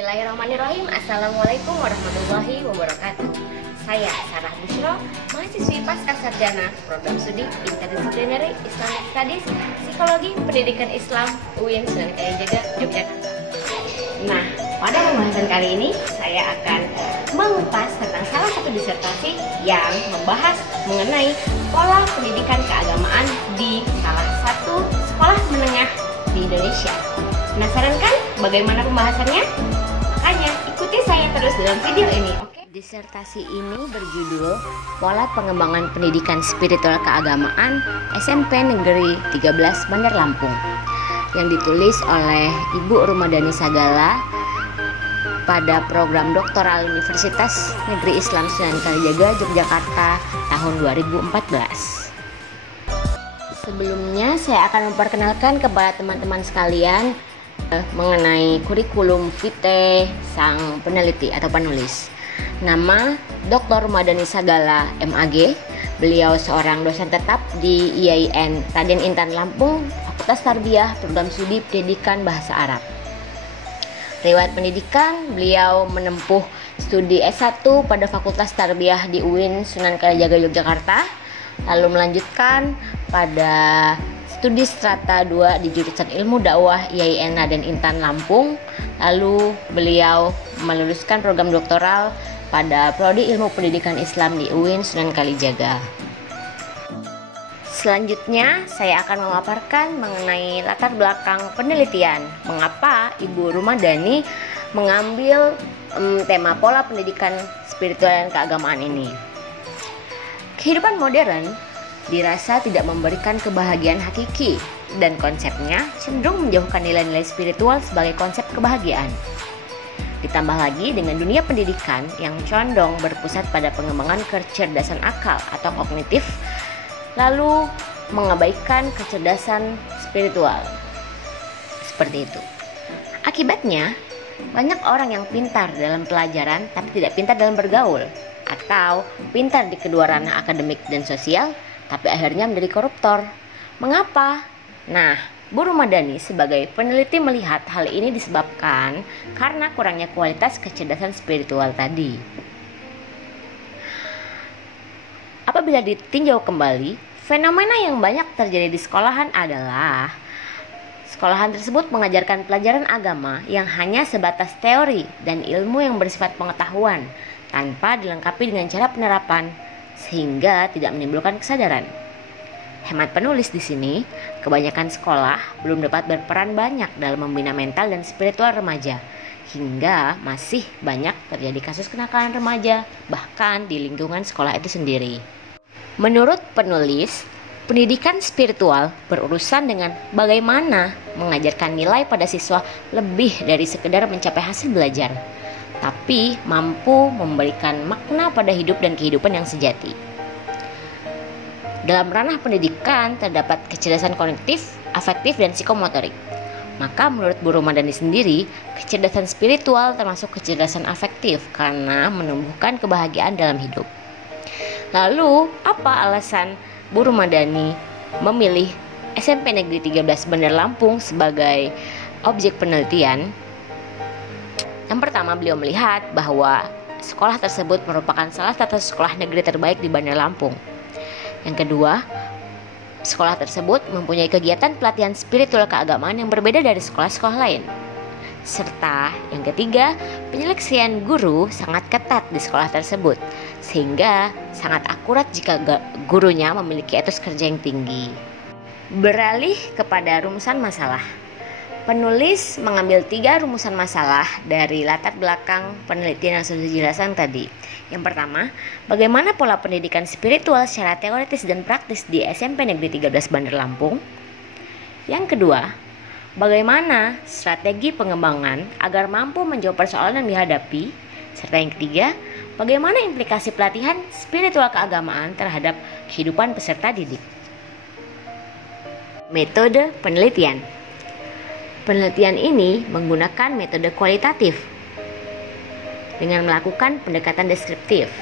Bismillahirrahmanirrahim. Assalamualaikum warahmatullahi wabarakatuh. Saya Sarah Bushro, mahasiswi pasca sarjana program studi interdisipliner Islamic Studies Psikologi Pendidikan Islam UIN Sunan Kalijaga, Yogyakarta. Nah, pada pembahasan kali ini saya akan mengupas tentang salah satu disertasi yang membahas mengenai pola pendidikan keagamaan di salah satu sekolah menengah di Indonesia. Penasaran kan bagaimana pembahasannya? Makanya ikuti saya terus dalam video ini, oke? Disertasi ini berjudul Pola Pengembangan Pendidikan Spiritual Keagamaan SMP Negeri 13 Bandar Lampung, yang ditulis oleh Ibu Rumadani Sagala pada program doktoral Universitas Negeri Islam Sunan Kalijaga, Yogyakarta tahun 2014. Sebelumnya saya akan memperkenalkan kepada teman-teman sekalian mengenai kurikulum vitae sang peneliti atau penulis. Nama Dr. Rumadani Sagala MAG. Beliau seorang dosen tetap di IAIN Raden Intan Lampung, Fakultas Tarbiyah, Program Studi Pendidikan Bahasa Arab. Riwayat pendidikan, beliau menempuh studi S1 pada Fakultas Tarbiyah di UIN Sunan Kalijaga, Yogyakarta, lalu melanjutkan pada studi strata 2 di jurusan Ilmu Dakwah IAIN Raden Intan Lampung. Lalu beliau meluluskan program doktoral pada Prodi Ilmu Pendidikan Islam di UIN Sunan Kalijaga. Selanjutnya saya akan memaparkan mengenai latar belakang penelitian. Mengapa Ibu Rumadani mengambil tema pola pendidikan spiritual dan keagamaan ini. Kehidupan modern dirasa tidak memberikan kebahagiaan hakiki, dan konsepnya cenderung menjauhkan nilai-nilai spiritual sebagai konsep kebahagiaan. Ditambah lagi dengan dunia pendidikan yang condong berpusat pada pengembangan kecerdasan akal atau kognitif, lalu mengabaikan kecerdasan spiritual. Seperti itu. Akibatnya, banyak orang yang pintar dalam pelajaran tapi tidak pintar dalam bergaul, atau pintar di kedua ranah akademik dan sosial tapi akhirnya menjadi koruptor. Mengapa? Nah, Bu Rumadani sebagai peneliti melihat hal ini disebabkan karena kurangnya kualitas kecerdasan spiritual tadi. Apabila ditinjau kembali, fenomena yang banyak terjadi di sekolahan adalah sekolahan tersebut mengajarkan pelajaran agama yang hanya sebatas teori dan ilmu yang bersifat pengetahuan tanpa dilengkapi dengan cara penerapan, sehingga tidak menimbulkan kesadaran. Hemat penulis di sini, kebanyakan sekolah belum dapat berperan banyak dalam membina mental dan spiritual remaja, hingga masih banyak terjadi kasus kenakalan remaja, bahkan di lingkungan sekolah itu sendiri. Menurut penulis, pendidikan spiritual berurusan dengan bagaimana mengajarkan nilai pada siswa lebih dari sekedar mencapai hasil belajar, tapi mampu memberikan makna pada hidup dan kehidupan yang sejati. Dalam ranah pendidikan terdapat kecerdasan kognitif, afektif, dan psikomotorik. Maka menurut Bu Rumadani sendiri, kecerdasan spiritual termasuk kecerdasan afektif karena menumbuhkan kebahagiaan dalam hidup. Lalu, apa alasan Bu Rumadani memilih SMP Negeri 13 Bandar Lampung sebagai objek penelitian? Yang pertama, beliau melihat bahwa sekolah tersebut merupakan salah satu sekolah negeri terbaik di Bandar Lampung. Yang kedua, sekolah tersebut mempunyai kegiatan pelatihan spiritual keagamaan yang berbeda dari sekolah-sekolah lain. Serta yang ketiga, penyeleksian guru sangat ketat di sekolah tersebut, sehingga sangat akurat jika gurunya memiliki etos kerja yang tinggi. Beralih kepada rumusan masalah. Penulis mengambil 3 rumusan masalah dari latar belakang penelitian yang sudah dijelaskan tadi. Yang pertama, bagaimana pola pendidikan spiritual secara teoritis dan praktis di SMP Negeri 13 Bandar Lampung. Yang kedua, bagaimana strategi pengembangan agar mampu menjawab persoalan yang dihadapi. Serta yang ketiga, bagaimana implikasi pelatihan spiritual keagamaan terhadap kehidupan peserta didik. Metode penelitian. Penelitian ini menggunakan metode kualitatif dengan melakukan pendekatan deskriptif.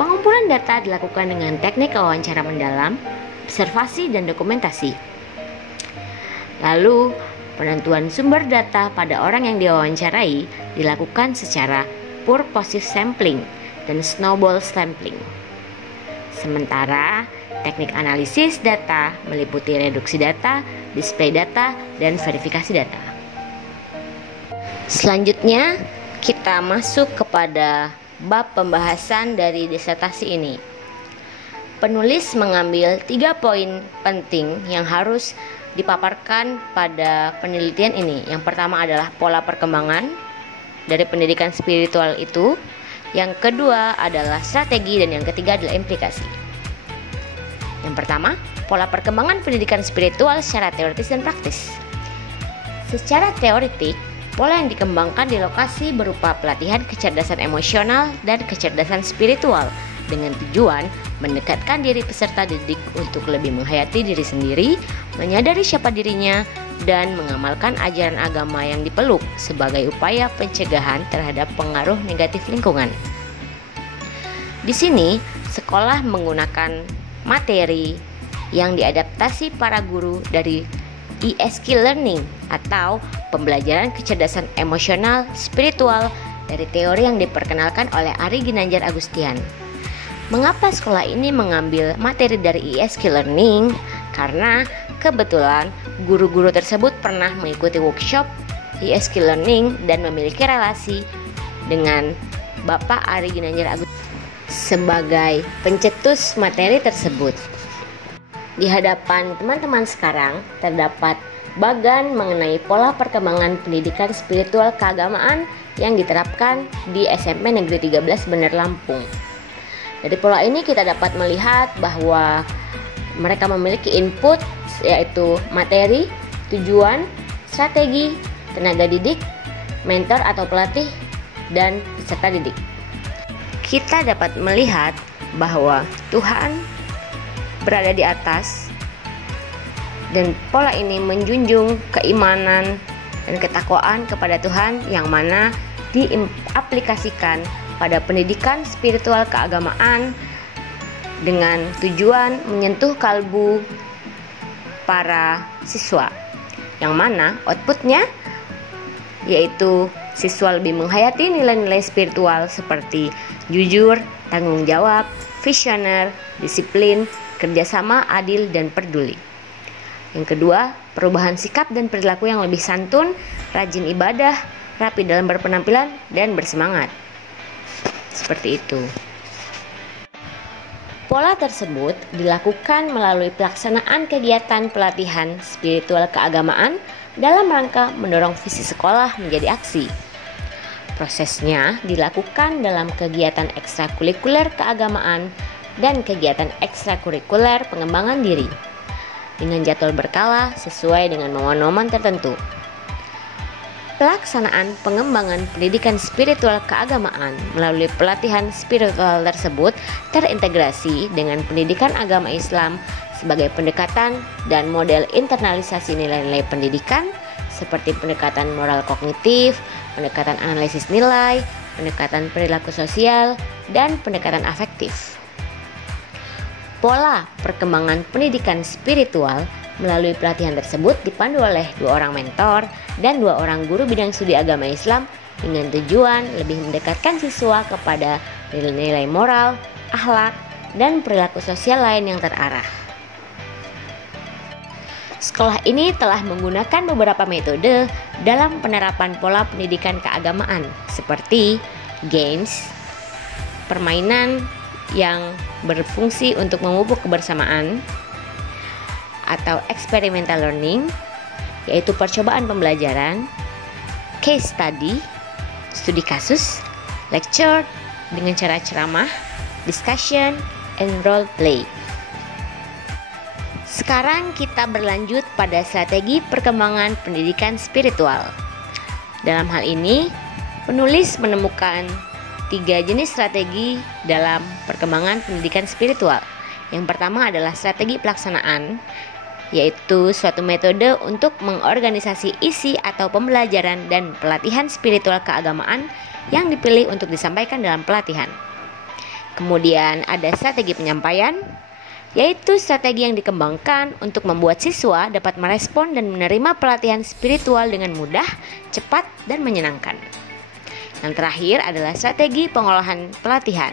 Pengumpulan data dilakukan dengan teknik wawancara mendalam, observasi, dan dokumentasi. Lalu Penentuan sumber data pada orang yang diwawancarai dilakukan secara purposive sampling dan snowball sampling. Sementara teknik analisis data meliputi reduksi data, display data, dan verifikasi data. Selanjutnya, kita masuk kepada bab pembahasan dari disertasi ini. Penulis mengambil 3 poin penting yang harus dipaparkan pada penelitian ini. Yang pertama adalah pola perkembangan dari pendidikan spiritual itu. Yang kedua adalah strategi, dan yang ketiga adalah implikasi. Yang pertama, pola perkembangan pendidikan spiritual secara teoritis dan praktis. Secara teoritik, pola yang dikembangkan di lokasi berupa pelatihan kecerdasan emosional dan kecerdasan spiritual dengan tujuan mendekatkan diri peserta didik untuk lebih menghayati diri sendiri, menyadari siapa dirinya, dan mengamalkan ajaran agama yang dipeluk sebagai upaya pencegahan terhadap pengaruh negatif lingkungan. Di sini, sekolah menggunakan materi yang diadaptasi para guru dari ESK Learning atau pembelajaran kecerdasan emosional spiritual dari teori yang diperkenalkan oleh Ari Ginanjar Agustian. Mengapa sekolah ini mengambil materi dari ESK Learning? Karena kebetulan guru-guru tersebut pernah mengikuti workshop ESK Learning dan memiliki relasi dengan Bapak Ari Ginanjar Agustian sebagai pencetus materi tersebut. Di hadapan teman-teman sekarang terdapat bagan mengenai pola perkembangan pendidikan spiritual keagamaan yang diterapkan di SMP Negeri 13 Bener Lampung. Dari pola ini kita dapat melihat bahwa mereka memiliki input yaitu materi, tujuan, strategi, tenaga didik, mentor atau pelatih, dan peserta didik. Kita dapat melihat bahwa Tuhan berada di atas dan pola ini menjunjung keimanan dan ketakwaan kepada Tuhan yang mana diaplikasikan pada pendidikan spiritual keagamaan dengan tujuan menyentuh kalbu para siswa, yang mana outputnya yaitu siswa lebih menghayati nilai-nilai spiritual seperti jujur, tanggung jawab, visioner, disiplin, kerjasama, adil, dan peduli. Yang kedua, perubahan sikap dan perilaku yang lebih santun, rajin ibadah, rapi dalam berpenampilan, dan bersemangat. Seperti itu. Pola tersebut dilakukan melalui pelaksanaan kegiatan pelatihan spiritual keagamaan dalam rangka mendorong visi sekolah menjadi aksi. Prosesnya dilakukan dalam kegiatan ekstrakurikuler keagamaan dan kegiatan ekstrakurikuler pengembangan diri dengan jadwal berkala sesuai dengan momen-momen tertentu. Pelaksanaan pengembangan pendidikan spiritual keagamaan melalui pelatihan spiritual tersebut terintegrasi dengan pendidikan agama Islam sebagai pendekatan dan model internalisasi nilai-nilai pendidikan seperti pendekatan moral kognitif, pendekatan analisis nilai, pendekatan perilaku sosial, dan pendekatan afektif. Pola perkembangan pendidikan spiritual melalui pelatihan tersebut dipandu oleh 2 orang mentor dan 2 orang guru bidang studi agama Islam dengan tujuan lebih mendekatkan siswa kepada nilai-nilai moral, akhlak, dan perilaku sosial lain yang terarah. Sekolah ini telah menggunakan beberapa metode dalam penerapan pola pendidikan keagamaan seperti games, permainan yang berfungsi untuk memupuk kebersamaan, atau experimental learning, yaitu percobaan pembelajaran, case study, studi kasus, lecture dengan cara ceramah, discussion, and role play. Sekarang kita berlanjut pada strategi perkembangan pendidikan spiritual. Dalam hal ini, penulis menemukan 3 jenis strategi dalam perkembangan pendidikan spiritual. Yang pertama adalah strategi pelaksanaan, yaitu suatu metode untuk mengorganisasi isi atau pembelajaran dan pelatihan spiritual keagamaan yang dipilih untuk disampaikan dalam pelatihan. Kemudian ada strategi penyampaian, yaitu strategi yang dikembangkan untuk membuat siswa dapat merespon dan menerima pelatihan spiritual dengan mudah, cepat, dan menyenangkan. Yang terakhir adalah strategi pengolahan pelatihan,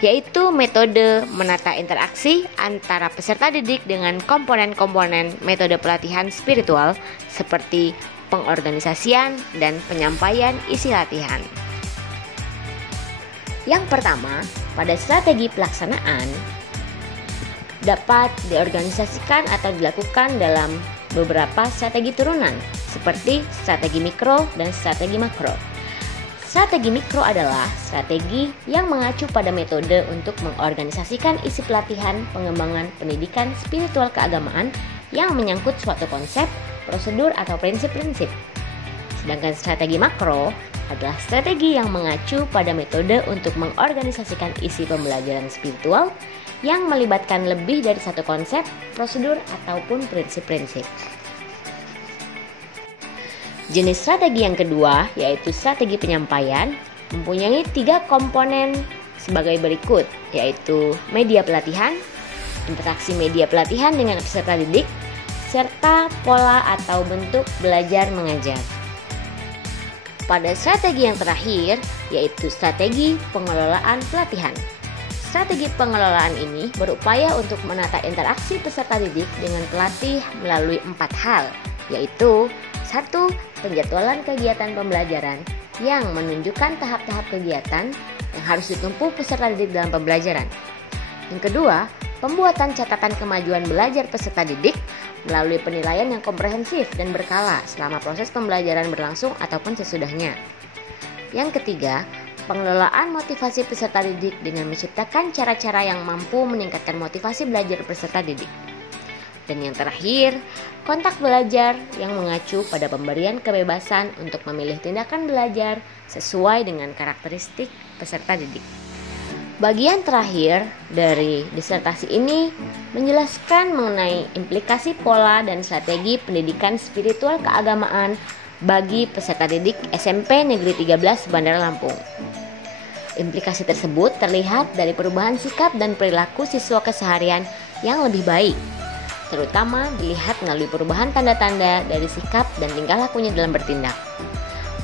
yaitu metode menata interaksi antara peserta didik dengan komponen-komponen metode pelatihan spiritual seperti pengorganisasian dan penyampaian isi latihan. Yang pertama, pada strategi pelaksanaan dapat diorganisasikan atau dilakukan dalam beberapa strategi turunan seperti strategi mikro dan strategi makro. Strategi mikro adalah strategi yang mengacu pada metode untuk mengorganisasikan isi pelatihan pengembangan pendidikan spiritual keagamaan yang menyangkut suatu konsep, prosedur, atau prinsip-prinsip. Sedangkan strategi makro adalah strategi yang mengacu pada metode untuk mengorganisasikan isi pembelajaran spiritual yang melibatkan lebih dari satu konsep, prosedur, ataupun prinsip-prinsip. Jenis strategi yang kedua, yaitu strategi penyampaian, mempunyai 3 komponen sebagai berikut, yaitu media pelatihan, interaksi media pelatihan dengan peserta didik, serta pola atau bentuk belajar mengajar. Pada strategi yang terakhir, yaitu strategi pengelolaan pelatihan. Strategi pengelolaan ini berupaya untuk menata interaksi peserta didik dengan pelatih melalui 4 hal, yaitu 1. Penjadwalan kegiatan pembelajaran yang menunjukkan tahap-tahap kegiatan yang harus ditempuh peserta didik dalam pembelajaran. Yang kedua, pembuatan catatan kemajuan belajar peserta didik melalui penilaian yang komprehensif dan berkala selama proses pembelajaran berlangsung ataupun sesudahnya. Yang ketiga, pengelolaan motivasi peserta didik dengan menciptakan cara-cara yang mampu meningkatkan motivasi belajar peserta didik. Dan yang terakhir, kontak belajar yang mengacu pada pemberian kebebasan untuk memilih tindakan belajar sesuai dengan karakteristik peserta didik. Bagian terakhir dari disertasi ini menjelaskan mengenai implikasi pola dan strategi pendidikan spiritual keagamaan bagi peserta didik SMP Negeri 13 Bandar Lampung. Implikasi tersebut terlihat dari perubahan sikap dan perilaku siswa keseharian yang lebih baik, terutama dilihat melalui perubahan tanda-tanda dari sikap dan tingkah lakunya dalam bertindak.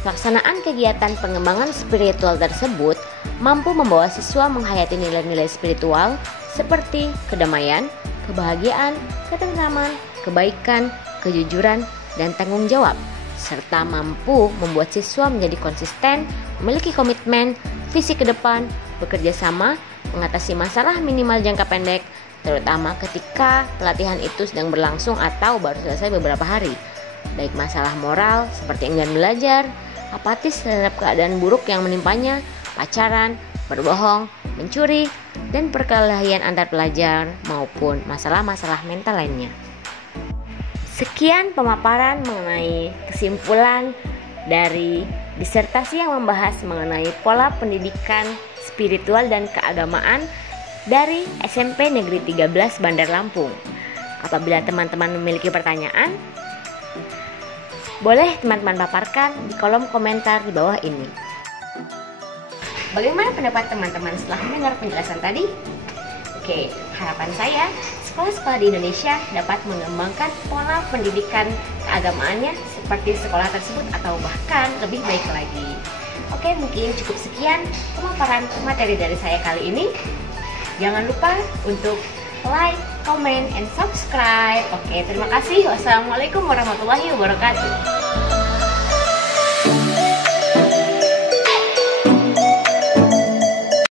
Pelaksanaan kegiatan pengembangan spiritual tersebut mampu membawa siswa menghayati nilai-nilai spiritual seperti kedamaian, kebahagiaan, ketentraman, kebaikan, kejujuran, dan tanggung jawab, serta mampu membuat siswa menjadi konsisten, memiliki komitmen, visi ke depan, bekerja sama, mengatasi masalah minimal jangka pendek, terutama ketika pelatihan itu sedang berlangsung atau baru selesai beberapa hari, baik masalah moral seperti enggan belajar, apatis terhadap keadaan buruk yang menimpanya, pacaran, berbohong, mencuri, dan perkelahian antar pelajar maupun masalah-masalah mental lainnya. Sekian pemaparan mengenai kesimpulan dari disertasi yang membahas mengenai pola pendidikan spiritual dan keagamaan dari SMP Negeri 13 Bandar Lampung. Apabila teman-teman memiliki pertanyaan, boleh teman-teman paparkan di kolom komentar di bawah ini. Bagaimana pendapat teman-teman setelah mendengar penjelasan tadi? Oke, harapan saya sekolah-sekolah di Indonesia dapat mengembangkan pola pendidikan keagamaannya seperti sekolah tersebut atau bahkan lebih baik lagi. Oke, mungkin cukup sekian pemaparan materi dari saya kali ini. Jangan lupa untuk like, comment, and subscribe. Oke, terima kasih. Wassalamualaikum warahmatullahi wabarakatuh.